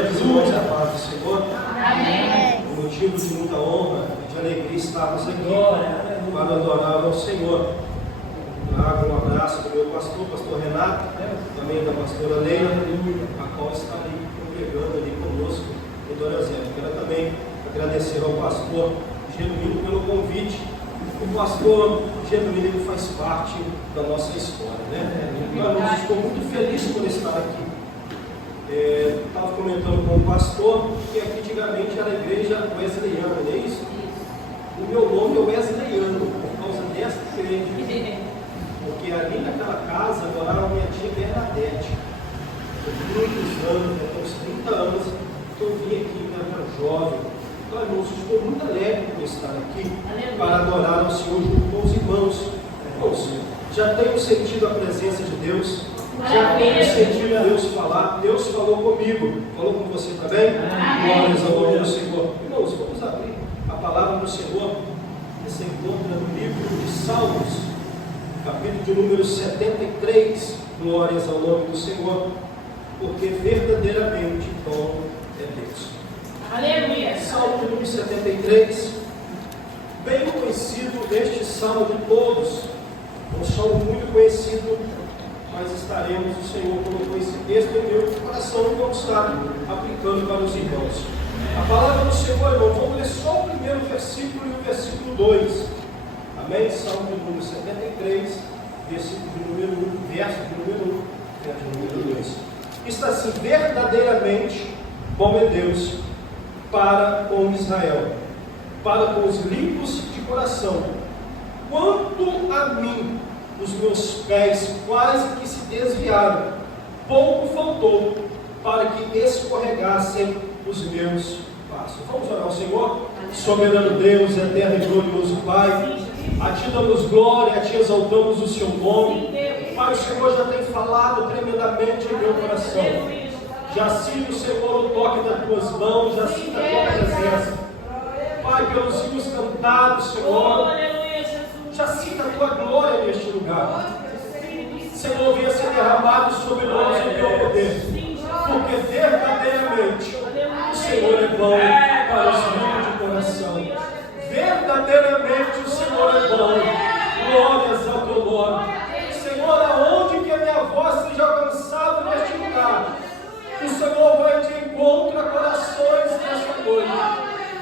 Todos os irmãos da paz do Senhor. Amém. Um motivo de muita honra e de alegria estarmos aqui para adorar ao Senhor. Trago um abraço do meu pastor Renato, também da pastora Leila, a qual está ali congregando ali conosco em Dorazete. Quero também agradecer ao pastor Genuíno pelo convite. O pastor Genuíno faz parte da nossa história, né? Eu estou muito feliz por estar aqui. Estava comentando com o pastor que aqui antigamente era a igreja wesleyana, não é isso? O meu nome é Wesleyano, por causa desta igreja. Porque ali naquela casa morava minha tia Bernadette. Por muitos anos, até uns 30 anos, que eu vim aqui, eu era jovem. Então, irmãos, estou muito alegre por estar aqui para adorar ao Senhor junto com os irmãos. Irmãos, já tenho sentido a presença de Deus. Já tenho sentido Deus falar. Deus falou comigo. Falou com você também? Glórias ao nome do Senhor. Irmãos, vamos abrir a palavra do Senhor. Você encontra no livro de Salmos, capítulo de número 73. Glórias ao nome do Senhor. Porque verdadeiramente bom é Deus. Aleluia. Salmo de número 73. Bem conhecido este salmo de todos. Um salmo muito conhecido. Mas estaremos, o Senhor colocou esse texto em meu coração e vamos estar aplicando para os irmãos. A palavra do Senhor, irmão, vamos ler só o primeiro versículo e o versículo 2. Amém? Salmo de número 73, versículo de número 1, verso de número 2. Está assim: verdadeiramente bom é Deus para com Israel, para com os limpos de coração. Quanto a mim, os meus pés quase que se desviaram, pouco faltou para que escorregassem os meus passos. Vamos orar ao Senhor. Soberano Deus, eterno e glorioso Pai, a Ti damos glória, a Ti exaltamos o Seu nome. Pai, o Senhor já tem falado tremendamente em meu coração. Já sinto, Senhor, o toque das Tuas mãos, já sinto a Tua presença. Pai, pelos hinos cantados, Senhor, já sinta a Tua glória neste lugar. Senhor, venha ser derramado sobre nós o Teu poder, porque verdadeiramente o Senhor é bom para os limpos de coração. Verdadeiramente o Senhor é bom. Glórias ao Teu nome. Senhor, aonde que a minha voz seja alcançada neste lugar, o Senhor vai de encontro a corações nesta noite,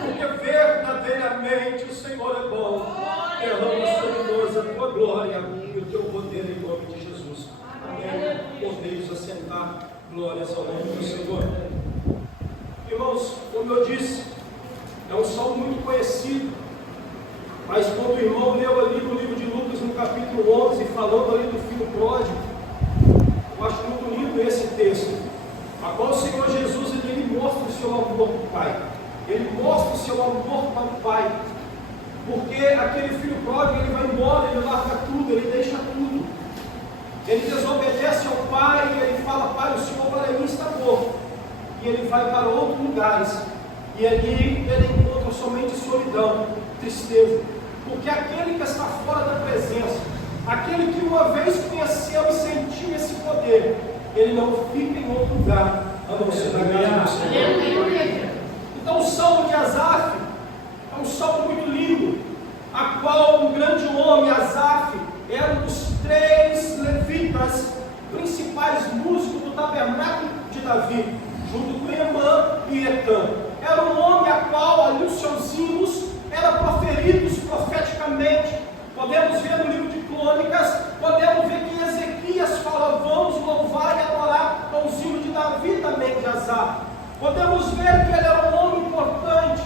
porque verdadeiramente o Senhor é bom. Derrama sobre nós a Tua glória e o Teu poder em nome de Jesus. Amém. Podemos assentar. Glórias ao nome do Senhor. Irmãos, como eu disse, é um salmo muito conhecido, mas quando o irmão leu ali no livro de Lucas, no capítulo 11, falando ali do filho pródigo, eu acho muito lindo esse texto, a qual o Senhor Jesus ele mostra o seu amor para o Pai. Ele mostra o seu amor para o Pai. Porque aquele filho pródigo, ele vai embora, ele larga tudo, ele deixa tudo. Ele desobedece ao pai, e ele fala: Pai, o Senhor para mim está morto. E ele vai para outros lugares. E ali ele encontra somente solidão, tristeza. Porque aquele que está fora da presença, aquele que uma vez conheceu e sentiu esse poder, ele não fica em outro lugar, a não ser na casa do Senhor. Então o Salmo de Asaf é um salmo muito lindo, a qual um grande homem, Asaf, era um dos 3 levitas principais músicos do tabernáculo de Davi, junto com Emã e Etã. Era um homem a qual ali os seus hinos eram proferidos profeticamente. Podemos ver no livro de Crônicas, podemos ver que Ezequias fala: vamos louvar e adorar aos hinos de Davi também, de Asaf. Podemos ver que ele era um homem importante.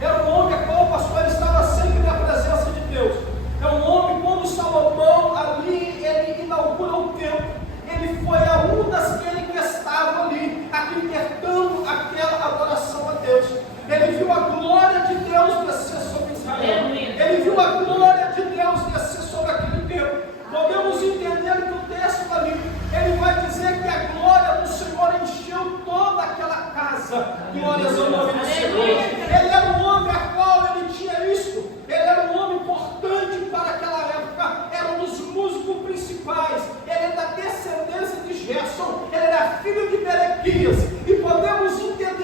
Era um homem a qual o pastor estava sempre na presença de Deus. É um homem, quando Salomão ali, ele inaugura o templo, ele foi um daqueles que estava ali, arquitetando aquela adoração a Deus. Ele viu a glória de Deus descer sobre Israel. Ele viu a glória de Deus descer sobre aquele templo. Podemos entender que o texto ali, ele vai dizer que a glória do Senhor encheu toda aquela casa. Glórias ao nome do Senhor. Ele era um homem a qual ele tinha isso. Ele era um homem importante para aquela época. Era um dos músicos principais. Ele é da descendência de Gerson. Ele era filho de Berequias. E podemos entender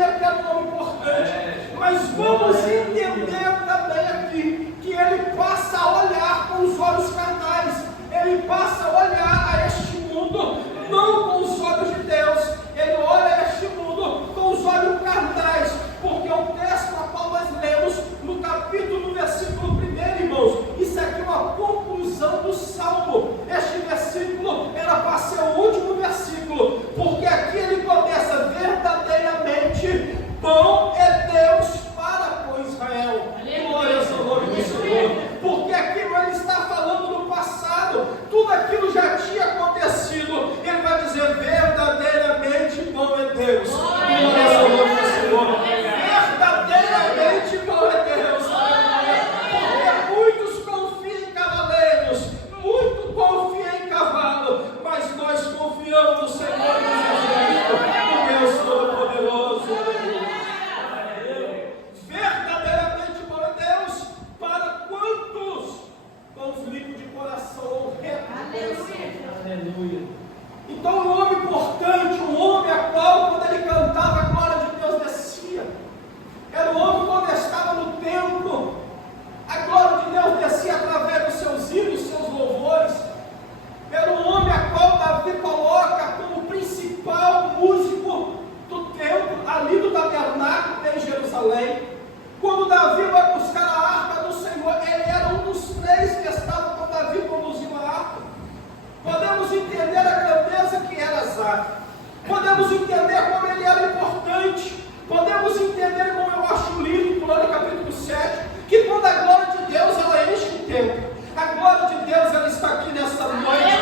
Podemos entender, como eu acho lindo, lá no capítulo 7, que quando a glória de Deus ela enche o templo, a glória de Deus ela está aqui nesta noite.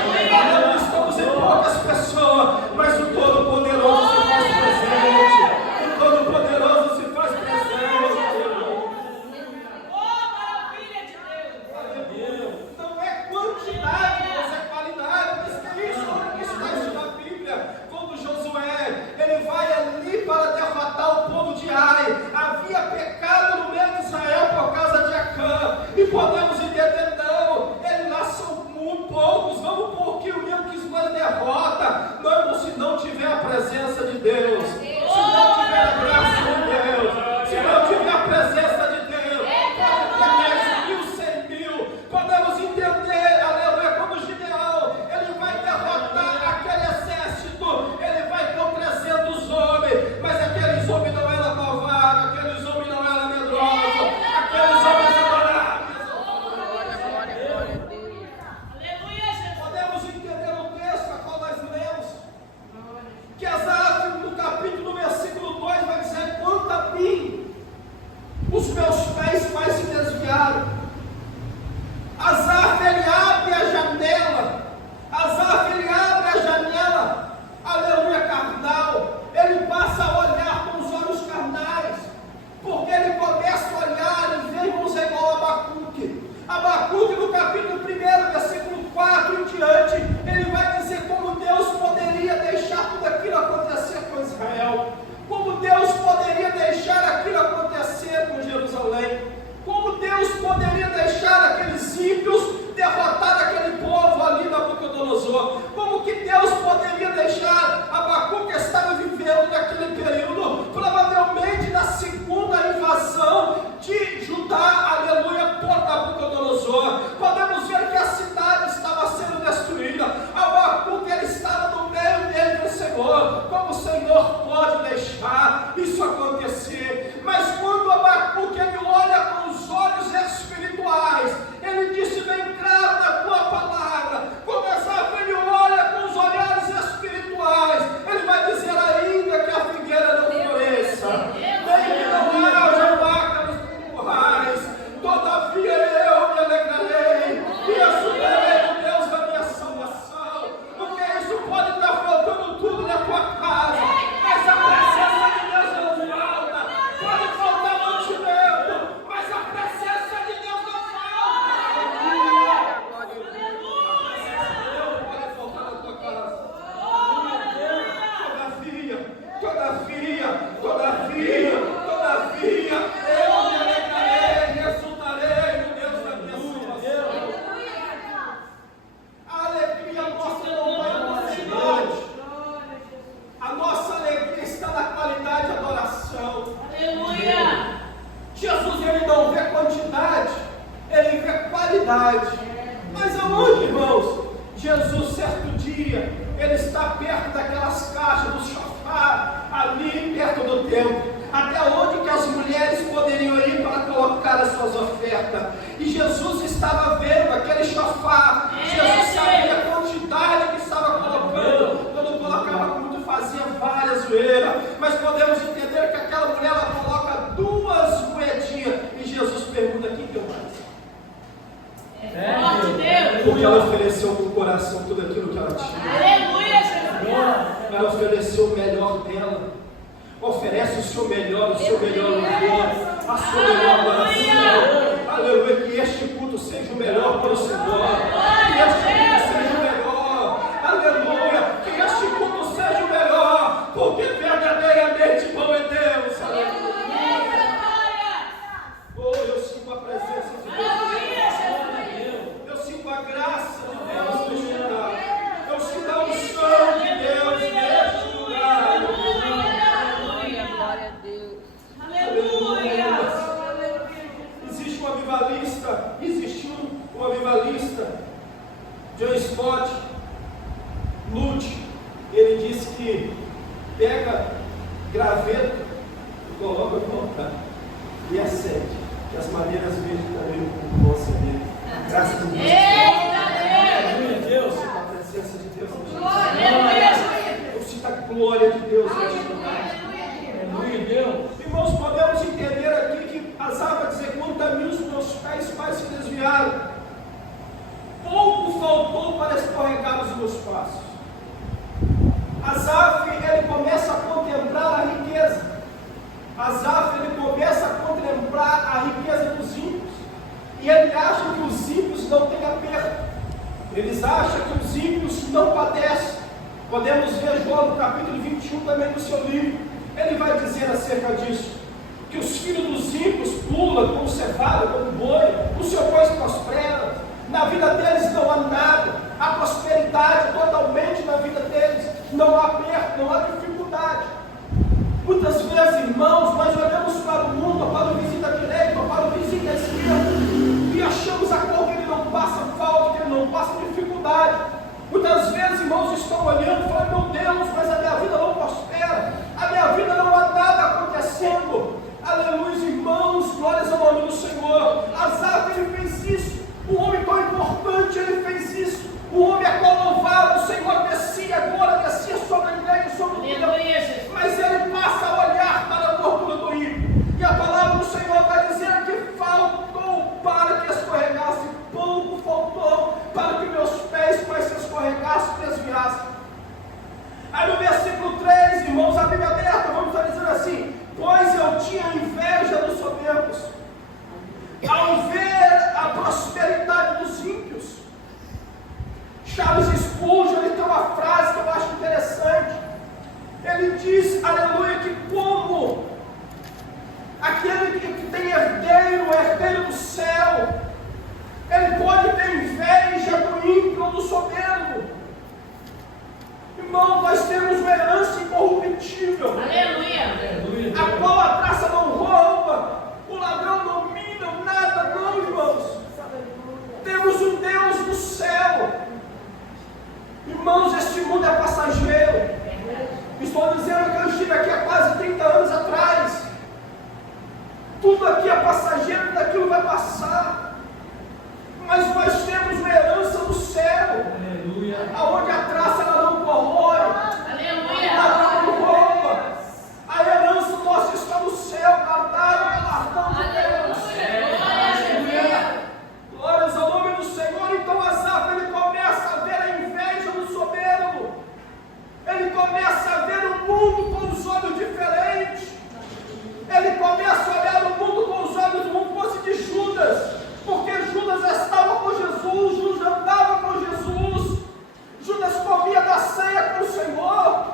Não estamos em poucas pessoas, mas o Todo-Poderoso se faz presente. O Todo-Poderoso se faz presente. Oh, maravilha de Deus! Não é quantidade, mas é qualidade. Mas que é isso? Olha o que está isso na Bíblia. Quando Josué ele vai ali para derrotar o povo de Ai, havia pecado no meio de Israel por causa de Acã. E podemos entender, não, ele lá são muito poucos. Vamos pôr que o meu que nos derrota. Não, se não tiver a presença de Deus, se não tiver a graça de Deus, se não tiver a presença de Deus, pode ter 10.000, 100.000. Podemos entender, aleluia, quando o Gideão ele vai derrotar aquele exército, ele vai com 300 homens, mas aqueles homens não eram malvados, aqueles homens não eram medrosos, aqueles homens adoravam. Aleluia, Jesus! Podemos entender o texto a qual nós lemos, que Asaf, no capítulo, no versículo 2, vai dizer: quanto a mim, os meus pés mais se desviaram. Asaf, ele abre a janela. Asaf, ele abre a janela, aleluia, carnal. Ele passa a olhar com os olhos carnais, porque ele começa a olhar e vê, irmãos, é igual a Abacuque. Abacuque, no capítulo 1, versículo 4 em diante, ele vai dizer como Deus poderia deixar tudo aquilo acontecer com Israel, como Deus poderia deixar aquilo acontecer com Jerusalém, como Deus poderia deixar aqueles ímpios derrotar aquele povo ali na Nabucodonosor, como que Deus poderia deixar Abacuque estava vivendo naquele período, provavelmente na segunda invasão de Judá, aleluia, por Nabucodonosor. Podemos ver que a cidade estava sendo destruída. Abacuque ele estava no meio dele do Senhor. Como o Senhor pode deixar isso acontecer? Mas quando Abacuque ele olha com os olhos espirituais, ele disse bem claro na tua palavra. Quando Asaf ele olha com os olhares espirituais, ele vai dizer: ainda que a figueira não floresça, nem que não haja vaca nos currais, todavia eu me alegrarei e exultarei no Deus da minha salvação. Porque isso pode estar faltando tudo na tua casa, mas a presença de Deus não falta. Pode faltar mantimento, mas a presença de Deus não falta. Pode faltar na tua casa. Todavia, eu me alegrarei e exultarei no Deus da minha salvação. A alegria nossa não vai na quantidade. A nossa alegria está na qualidade de adoração. Aleluia! Jesus ele não vê quantidade, ele vê qualidade. Mas aonde, irmãos? Jesus, certo dia, ele está perto daquelas caixas do shofar, ali perto do templo, até onde que as mulheres poderiam ir para colocar as suas ofertas. E Jesus estava vendo aquele shofar. Jesus sabia a quantidade que estava colocando. Quando colocava muito, fazia várias zoeiras. Mas podemos entender que aquela mulher ela coloca 2 moedinhas. E Jesus pergunta: quem deu mais? Forte Deus! Porque ela ofereceu com o coração tudo aquilo que ela tinha. Aleluia, Jesus! Ela ofereceu o melhor dela. Oferece o seu melhor louvor, a sua melhor adoração. Aleluia, que este culto seja o melhor para o Senhor. Que este culto seja o melhor. Aleluia, que este culto seja o melhor, porque verdadeiramente bom é Deus. Aleluia. Oh, eu sinto a presença de Deus. Eu sinto a graça de Deus neste lugar. Eu sinto a unção de Deus neste lugar. Glória a Deus. Aleluia! Existe um avivalista, existiu um avivalista, John Scott Lute. Ele disse que pega graveto e coloca no altar e acende, que as maneiras verdes também vão acender. Graças a Deus. Eita Deus! A presença de Deus. Aleluia! Eu sinto a glória de Deus neste lugar. Irmãos, podemos entender aqui que Asaf vai dizer: quanto a mim, os meus pés se desviaram. Pouco faltou para escorregar os meus passos. Asaf, ele começa a contemplar a riqueza. Asaf, ele começa a contemplar a riqueza dos ímpios. E ele acha que os ímpios não têm aperto. Eles acham que os ímpios não padecem. Podemos ver João no capítulo 21 também do seu livro. Ele vai dizer acerca disso, que os filhos dos ímpios pulam como cevada, como boi, os seus bois prosperam, na vida deles não há nada, há prosperidade totalmente na vida deles, não há aperto, não há dificuldade. Muitas vezes, irmãos, nós olhamos para o mundo, para o vizinho da direita, para o vizinho da esquerda, e achamos a cor que ele não passa falta, que ele não passa dificuldade. Muitas vezes, irmãos, estão olhando e falam: meu Deus, mas a minha vida não prospera, a minha vida não há nada acontecendo. Aleluia, irmãos, glórias ao nome do Senhor. Asaf, ele fez isso. Um homem tão importante, ele fez isso. O homem a qual louvava o Senhor descia agora, descia sobre a igreja, sobre o templo. Mas ele passa a olhar para a gordura do ímpio. E a palavra do Senhor vai dizer que faltou para que escorregasse, pouco faltou para que meus pés se escorregassem e desviassem. Aí no versículo 3, irmãos, a Bíblia aberta, vamos estar dizendo assim: pois eu tinha inveja dos soberbos, ao ver a prosperidade dos ímpios. Charles Spurgeon, ele tem uma frase que eu acho interessante. Ele diz, aleluia, que como aquele que tem herdeiro do céu, ele pode ter inveja do ímpio ou do soberbo. Irmão, nós temos uma herança incorruptível, Aleluia. a qual a traça não rouba, o ladrão não mina nada, não, irmãos. Temos um Deus do céu. Irmãos, este mundo é passageiro. Estou dizendo que eu estive aqui há quase 30 anos atrás. Tudo aqui é passageiro, tudo aquilo vai passar. Mas nós temos uma herança do céu, aonde a traça ela não corrói, ela não rouba. A herança nossa está no céu, guardada pela mão de Deus. Glórias ao nome do Senhor. Então Asaf, ele começa a ver a inveja do soberbo. Ele começa a ver o mundo com os olhos diferentes. Ele começa a olhar o mundo com os olhos como fosse de Judas. Porque Judas estava com Jesus, Judas andava com Jesus, Judas comia da ceia com o Senhor,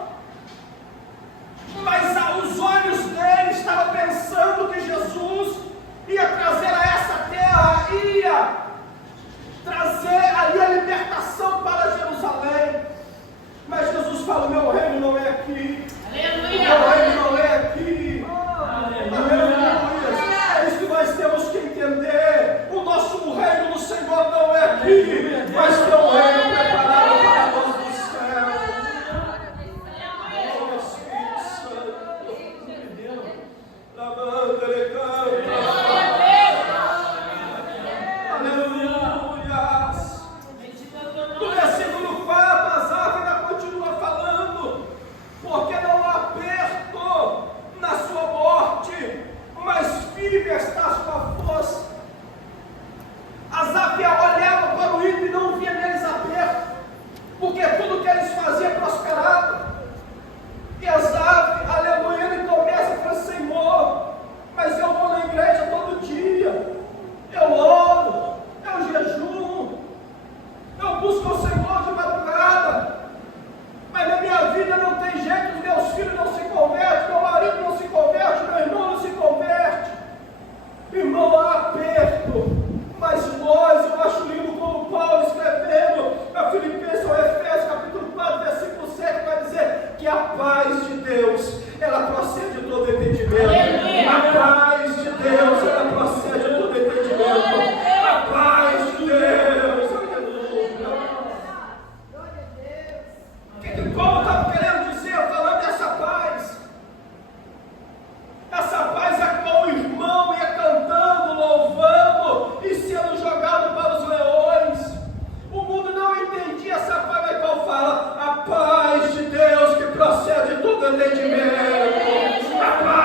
mas os olhos dele estavam pensando que Jesus ia trazer a essa terra, ia trazer ali a libertação para Jerusalém. Mas Jesus fala: meu reino não é aqui, meu reino não é aqui. Aleluia. É isso que nós temos que entender. O nosso reino do Senhor não é aqui, mas tem um reino preparado para nós do céu. Oh, Espírito Santo. Lavando, ele canta. Aleluia. No versículo 4, Asaf ainda continua falando: porque não há aperto na sua morte, mas firme está a sua força. Asaf olhava para o ímpio e não via neles aperto, porque tudo que eles faziam prosperava. E Asaf, aleluia, ele começa a falar: Senhor, mas eu vou na igreja todo dia, eu oro, eu jejum, eu busco o Senhor de madrugada, mas na minha vida não tem jeito, os meus filhos não se convertem, meu marido não se converte, meu irmão não se converte. Irmão, há aperto, mas nós, eu acho lindo como Paulo escrevendo a Filipenses ou Efésios capítulo 4, versículo 7, vai dizer que a paz de Deus, ela procede de todo entendimento. A paz de Deus, ela procede de todo entendimento. A paz de Deus, aleluia. O que Paulo estava querendo dizer falando dessa paz? Essa paz é qual o irmão ia cantando, louvando e sendo jogado para os leões. O mundo não entendia essa paz, mas Paulo fala: a paz de Deus que procede de todo entendimento. A paz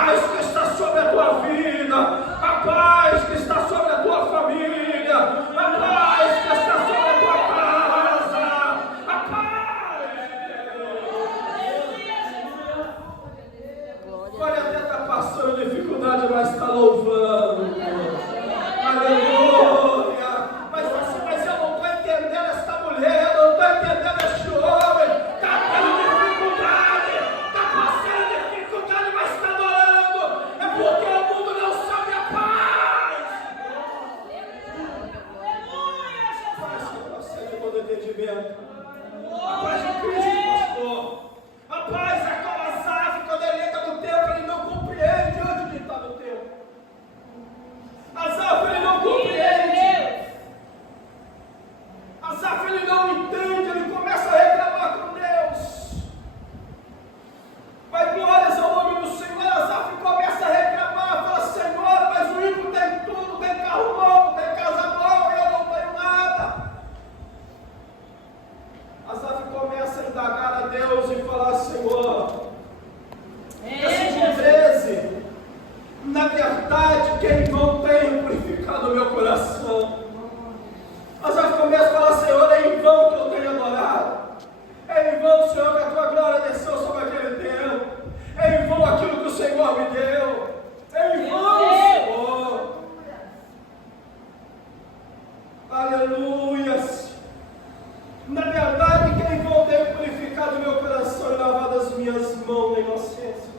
essência.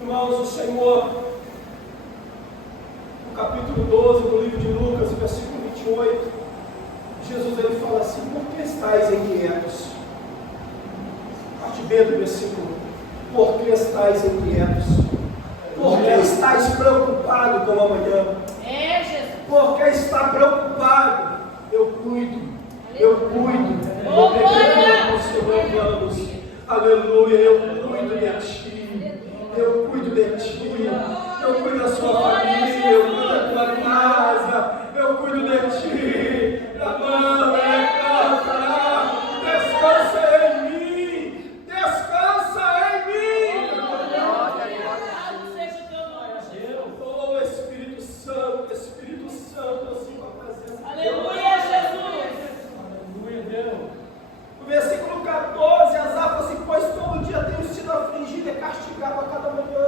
Irmãos, o Senhor, no capítulo 12 do livro de Lucas, versículo 28, Jesus ele fala assim: por que estáis inquietos? Parte B do versículo: por que estáis inquietos? Por que estáis preocupados com o amanhã? Por que está preocupado? Eu cuido. Vou pegar o Senhor planos. Aleluia, eu cuido de ti. Eu cuido da sua família, eu cuido da tua casa, eu cuido de ti. Descansa em mim. Oh Espírito Santo, eu sinto a presença. Aleluia, Jesus. Aleluia, Deus. No versículo 14, Asaf fala assim: pois todo dia tenho sido afligido e castigado a cada manhã.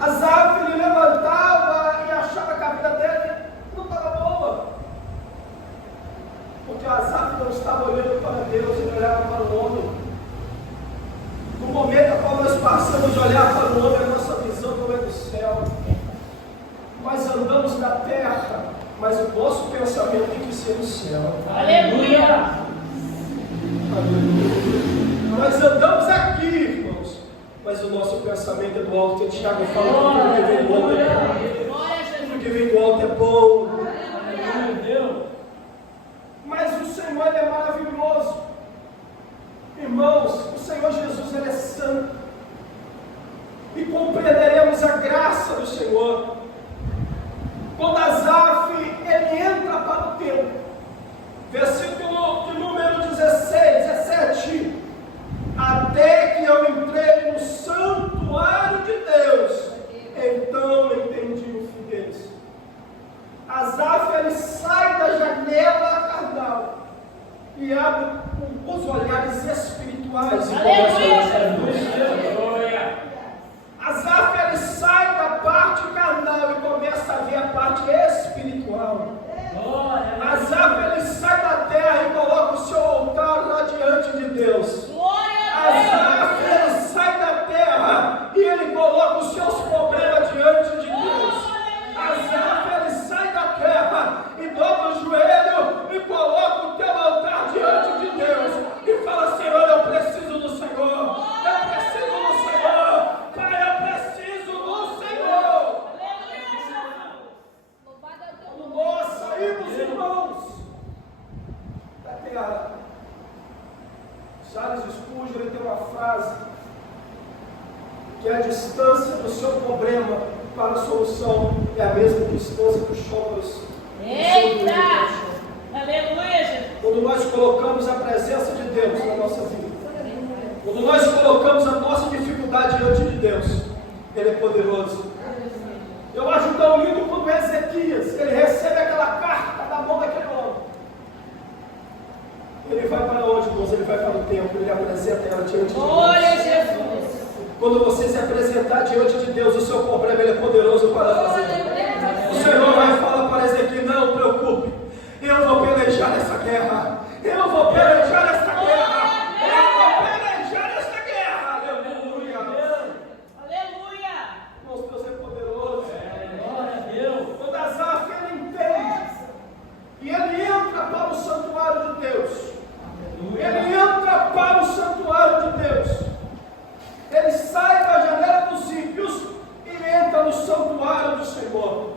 Asaf ele levantava e achava que a vida dele não estava boa, porque Asaf não estava olhando para Deus, ele olhava para o homem. No momento a qual nós passamos de olhar para o homem, a nossa visão não é do céu. Nós andamos na terra, mas o nosso pensamento tem que ser no céu. Aleluia. Nós andamos aqui, irmãos, mas o nosso pensamento é do alto, que Tiago fala: tudo que vem do alto é bom. Tudo que vem do alto é bom. Mas o Senhor ele é maravilhoso. Irmãos, o Senhor Jesus ele é santo. E compreenderemos a graça do Senhor quando Asaf ele entra para o templo. Versículo de número 17: até que eu entrei no santuário de Deus, então entendi o fim deles. Asaf ele sai da janela carnal e abre os olhares espirituais. Asaf ele sai da parte carnal e começa a ver a parte espiritual. Asaf ele sai da terra e coloca o seu altar lá diante de Deus. Asaf ele sai da terra e ele coloca os seus problemas diante de Deus. Asaf ele sai da terra e dobra o joelho e coloca o teu altar diante de Deus e fala: Senhor, eu preciso do Senhor. Eu preciso do Senhor. Pai, eu preciso do Senhor. Quando nós saímos, irmãos, da terra, Charles Spurgeon ele tem uma frase que a distância do seu problema para a solução é a mesma distância dos chocos. Eita! Aleluia, Jesus. Quando nós colocamos a presença de Deus na nossa vida, quando nós colocamos a nossa dificuldade diante de Deus, Ele é poderoso. Eu acho tão lindo quando Ezequias ele recebe aquela carta da mão daquele homem. Ele vai para onde, irmãos? Ele vai para o templo, ele apresenta ela diante de Deus. Glória, Jesus. Quando você se apresentar diante de Deus, o seu problema ele é poderoso para fazer. O Senhor vai falar para Ezequiel: não preocupe, eu vou pelejar essa guerra. Eu vou pelejar essa guerra. Eu vou pelejar essa guerra. Aleluia. Aleluia. Nosso Deus é poderoso. Glória a Deus. Quando Asaf ele entende e ele entra para o santuário de Deus. Ele entra para o santuário de Deus. Ele sai da janela dos ímpios e entra no santuário do Senhor.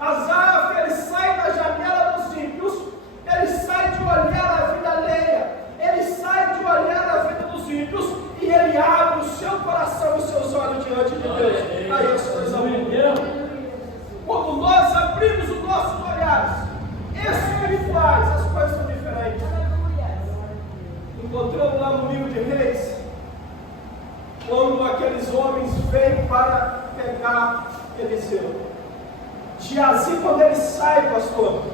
Asaf, ele sai da janela dos ímpios, ele sai de olhar a vida alheia, ele sai de olhar a vida dos ímpios e ele abre o seu coração e os seus olhos diante de Deus. Aí as coisas mudam. Quando nós abrimos os nossos olhares espirituais, as coisas são diferentes. Encontramos lá no livro de Reis, quando aqueles homens vêm para pegar Eliseu. Geazi, quando ele sai, pastor,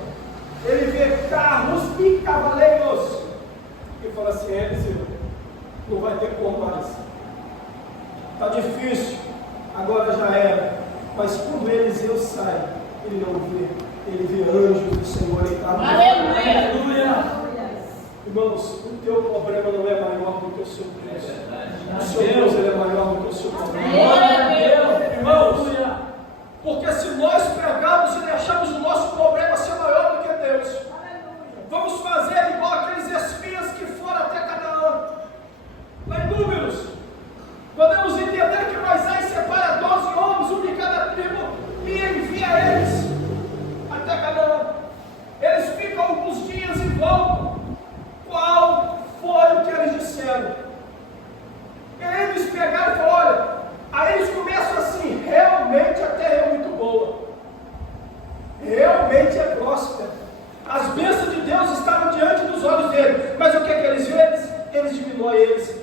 ele vê carros e cavaleiros e fala assim: Eliseu, não vai ter como mais, está difícil, agora já era. Mas quando Eliseu sai, ele não vê, ele vê anjos do Senhor. Aleluia. Irmãos, o teu problema não é maior do que o seu Deus. O seu Deus ele é maior do que o seu problema. Glória a Deus. Irmãos, porque se nós pegarmos e deixarmos o nosso problema ser maior do que Deus, vamos fazer igual aqueles espias que foram até Canaã. Lá em Números, podemos entender que Moisés separa 12 homens, um de cada tribo, e envia eles até Canaã. Eles ficam alguns dias e voltam. Qual foi o que eles disseram? Eles pegaram e falaram: olha, aí eles começam assim: realmente a terra é muito boa, realmente é próspera, as bênçãos de Deus estavam diante dos olhos dele. Mas o que é que eles veem? Eles diminuem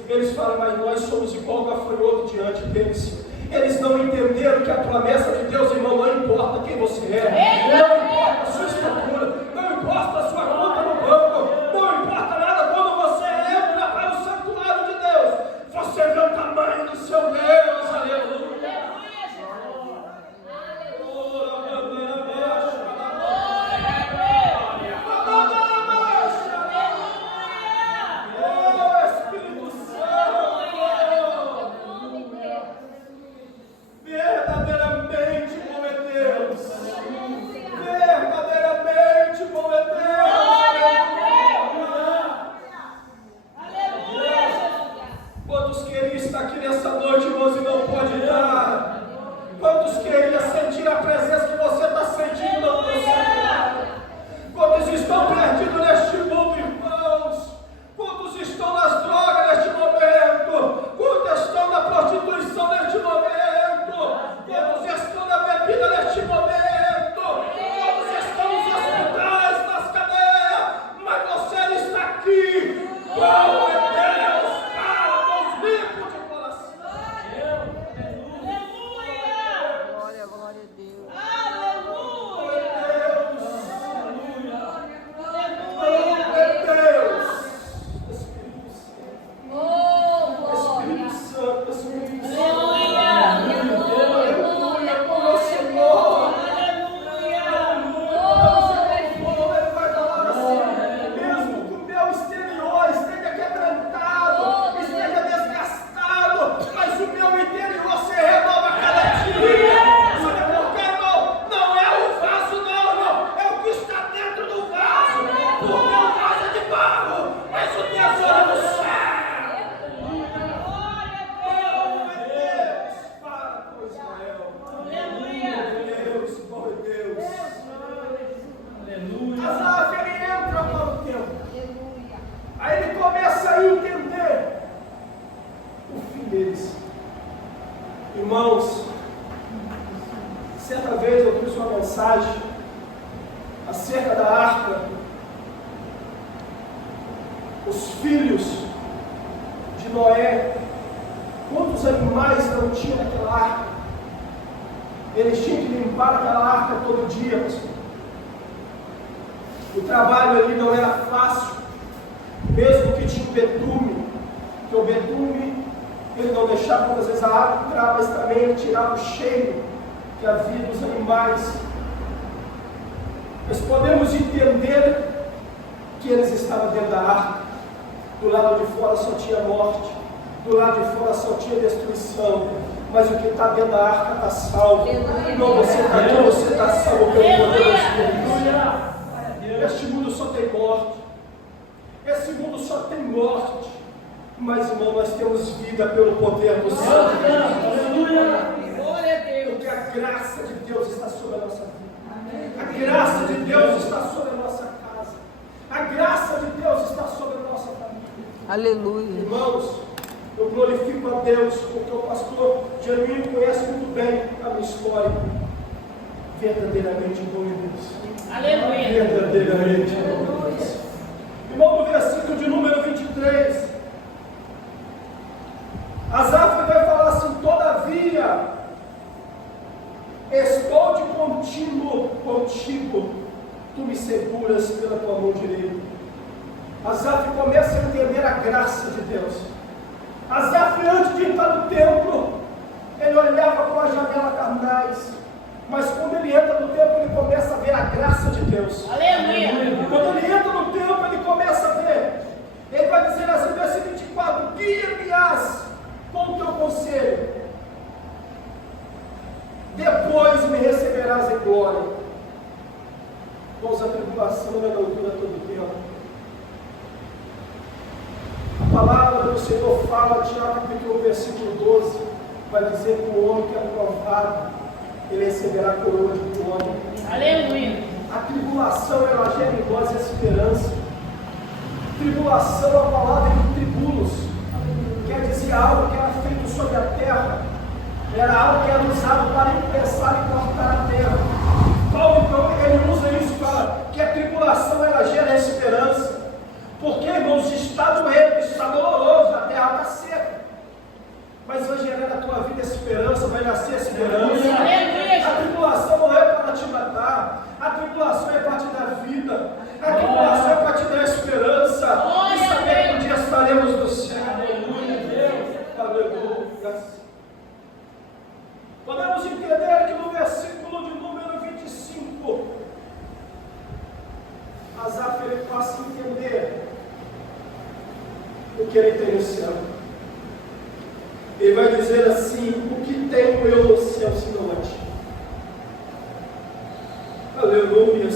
eles falam: mas nós somos igual gafanhoto diante deles. Eles não entenderam que a promessa de Deus, irmão, não importa quem você é, não importa a sua estrutura, não importa a sua conta no banco, não importa nada. Quando você entra para o santuário de Deus, você vê o tamanho do seu Deus. Aleluia. Verdadeiramente bom é Deus. Verdadeiramente bom é Deus. Quantos queriam estar aqui nessa noite, irmãos, e não pode estar? Quantos queriam sentir a presença que você está sentindo, não consegue? Quantos estão perdidos neste mundo, irmãos? Quantos estão nas drogas neste momento? Quantos estão na prostituição neste momento? Quantos estão na bebida neste momento? Quantos estão nos hospitais, nas cadeias? Mas você está aqui. Qual é Deus? Para limpos de coração. Aleluia. Glória a Deus. Aleluia. Espírito Santo, Espírito Santo. Aleluia. Aleluia, com o Senhor. Ele vai falar assim: mesmo que o meu exterior esteja quebrantado, esteja desgastado, mas o meu interior se renova a cada dia. Sabe por quê, irmão? Não é o vaso, não, irmão. É o que está dentro do vaso. Porque o vaso é de barro, mas o tesouro é do céu. Para com Israel. Deus, bom Deus. Asaf, ele entra para o templo. Aí ele começa a entender o fim deles. Irmãos, certa vez eu trouxe uma mensagem acerca da arca. Os filhos de Noé, quantos animais não tinham naquela arca? Eles tinham que limpar aquela arca todo dia, pastor. O trabalho ali não era fácil, mesmo que tinha o betume, porque o betume ele não deixava muitas vezes a água entrar, mas também ele tirava o cheiro que havia dos animais. Nós podemos entender que eles estavam dentro da arca. Do lado de fora só tinha morte, do lado de fora só tinha destruição, mas o que está dentro da arca está salvo. Não, você está aqui, você está salvo pelo poder do Espírito. Este mundo só tem morte, esse mundo só tem morte, mas irmão, nós temos vida pelo poder do Santo. Porque a graça de Deus está sobre a nossa vida, a graça de Deus está sobre a nossa casa, a graça de Deus está sobre a nossa família. Aleluia. Irmãos, eu glorifico a Deus, porque o pastor Genuíno conhece muito bem a minha história. Verdadeiramente bom em Deus. Aleluia. Verdadeiramente bom em Deus. Irmão, no versículo de número 23, Asaf vai falar assim: todavia, estou de contínuo contigo, tu me seguras pela tua mão direita. Asaf começa a entender a graça de Deus. Asaf, antes de entrar no templo, ele olhava com a janela carnais, mas quando ele entra no templo, ele começa a ver a graça de Deus. Aleluia. Quando ele entra no templo, ele começa a ver Ele vai dizer assim, versículo 24: guia-me-ás com o teu conselho, depois me receberás em glória. Irmãos, a tribulação não dura todo o tempo. A palavra do Senhor fala, Tiago capítulo 1, versículo 12, vai dizer que o homem que é provado, ele receberá a coroa de glória. Aleluia. A tribulação, ela gera em nós esperança. Tribulação, a palavra de tribulos, quer dizer algo que era feito sobre a terra, era algo que era usado para imprensar e cortar a terra. Paulo, então, ele usa isso para que a tribulação, ela gera esperança. Porque, irmãos, o estado está doloroso, a terra está seca. Mas vai gerar na tua vida esperança, vai nascer esperança. A tribulação não é para te matar, a tribulação é para te dar vida, a tribulação é para te dar esperança. E saber que um dia estaremos no céu. Aleluia, Deus. Aleluia. Podemos entender que no versículo de número 25, Asaf ele passa a entender o que ele tem no céu. Ele vai dizer assim: o que tenho eu no céu senão a ti? Aleluia.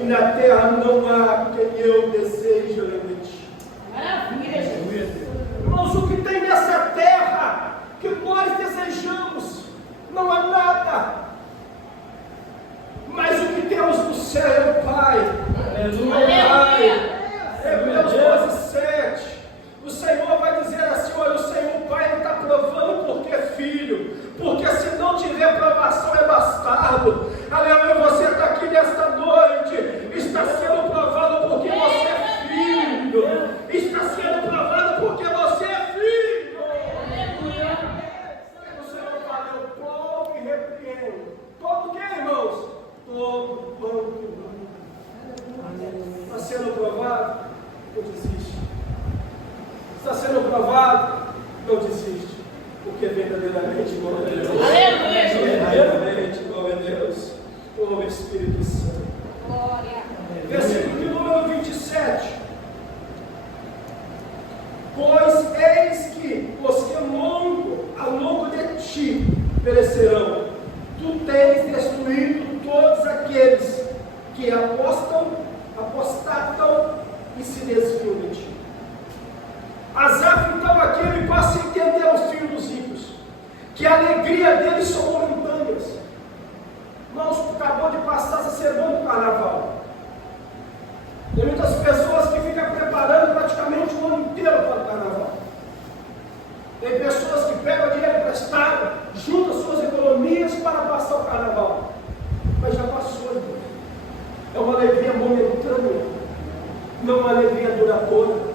E na terra não há quem eu deseje além de ti. Irmãos, o que tem nessa terra que nós desejamos não há nada. Mas o que temos no céu é o Pai. Aleluia. Pai. Hebreus 12:7. O Senhor vai dizer assim: olha, o Senhor Pai não está provando porque é filho, porque se não tiver provação é bastardo. Aleluia, você está aqui nesta noite, está sendo provado porque você é filho, está sendo provado porque você é filho. Aleluia. O Senhor fala: eu provo e repreendo. Todo o que, irmãos? Todo quanto. Está sendo provado? Não desiste. Está sendo provado? Não desiste. Porque verdadeiramente igual a Deus. Aleluia. Verdadeiramente igual a Deus. O Espírito Santo. Glória. Versículo de número 27. Pois eis que os que ao longo de ti perecerão. Tu tens destruído todos aqueles que apostatam e se desviam de ti. Asaf, então, aqui ele passa a entender os filhos dos ímpios, que a alegria deles são momentâneas. Irmãos, acabou de passar essa semana do carnaval. Tem muitas pessoas que ficam preparando praticamente o ano inteiro para o carnaval. Tem pessoas que pegam dinheiro emprestado, juntam suas economias para passar o carnaval. Mas já passou, irmão. É uma alegria momentânea, não uma alegria duradoura.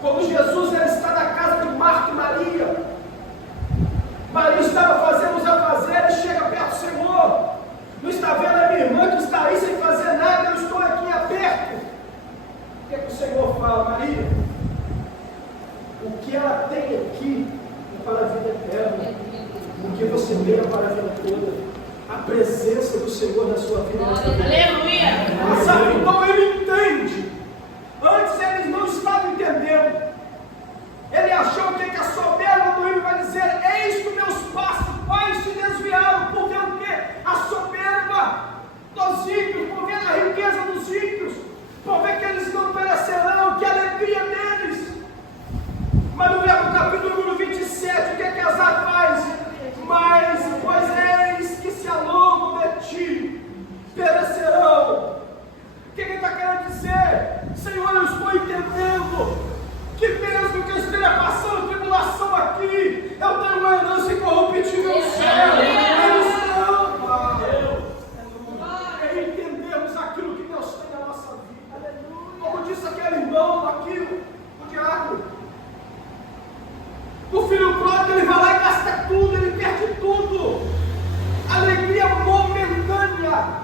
Como Jesus ele está na casa de Marta e Maria. Maria estava fazendo os afazeres e chega perto do Senhor. Não está vendo a minha irmã que está aí sem fazer nada, eu estou aqui aperto. O que é que o Senhor fala? Maria, o que ela tem aqui é para a vida eterna. O que você tem é para a vida toda. A presença do Senhor na sua vida. Aleluia. Sabe, então ele entende. Antes eles não estavam entendendo. Ele achou que a soberba do ímpio vai dizer: eis que meus passos se desviaram. Por ver o quê? A soberba dos ímpios, por ver a riqueza dos ímpios, por ver que eles não perecerão, que a alegria deles. Mas no capítulo número 27, o que é que Asaf faz? Mas, pois eis que se ao longo de ti perecerão. O que ele está querendo dizer? Senhor, eu estou entendendo que mesmo que eu esteja passando tribulação aqui, eu tenho uma herança incorruptível no céu. Eles não, Pai. É entendermos aquilo que Deus tem na nossa vida. Como disse aquele irmão aqui, o diácono, o filho pródigo, ele vai lá e gasta tudo, ele perde tudo. Alegria momentânea.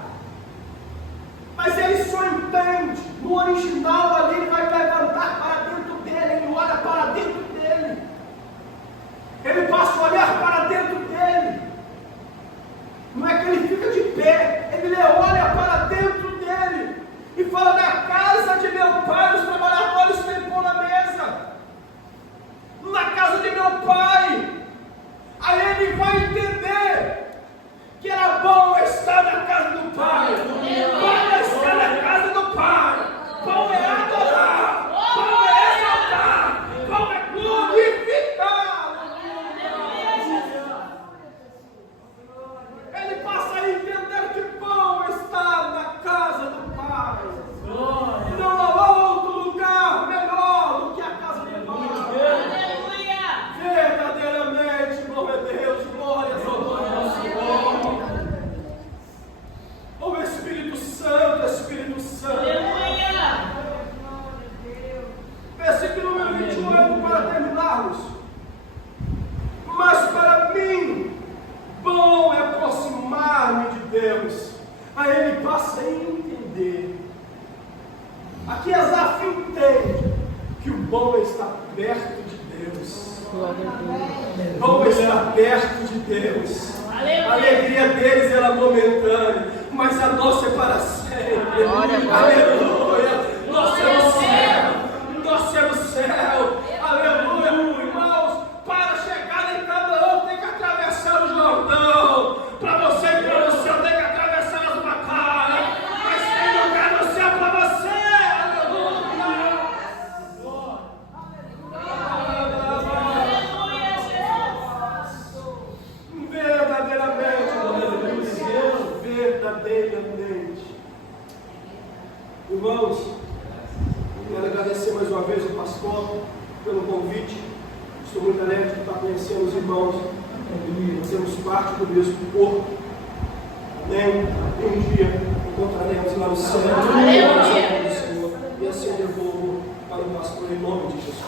Mas ele só entende, no original ali ele vai levantar para dentro dele, ele olha para dentro dele, ele passa a olhar para dentro dele, não é que ele fica de pé, ele olha para dentro dele, e fala: na casa de meu pai os trabalhadores têm pão na Deus. Vamos estar perto de Deus. A alegria deles era momentânea, mas a nossa é para sempre. Aleluia. Nosso é o céu. Nosso é o céu. Aleluia. Irmãos, para chegar em Canaã tem que atravessar o Jordão. Para você ir para o céu tem que atravessar as batalhas. Mas tem lugar no céu para você. Verdadeiramente. Irmãos, quero agradecer mais uma vez ao pastor pelo convite. Estou muito alegre de estar conhecendo os irmãos. Fazemos parte do mesmo corpo. Amém? E um dia encontraremos lá no céu. Aleluia. E assim eu devolvo para o pastor em nome de Jesus.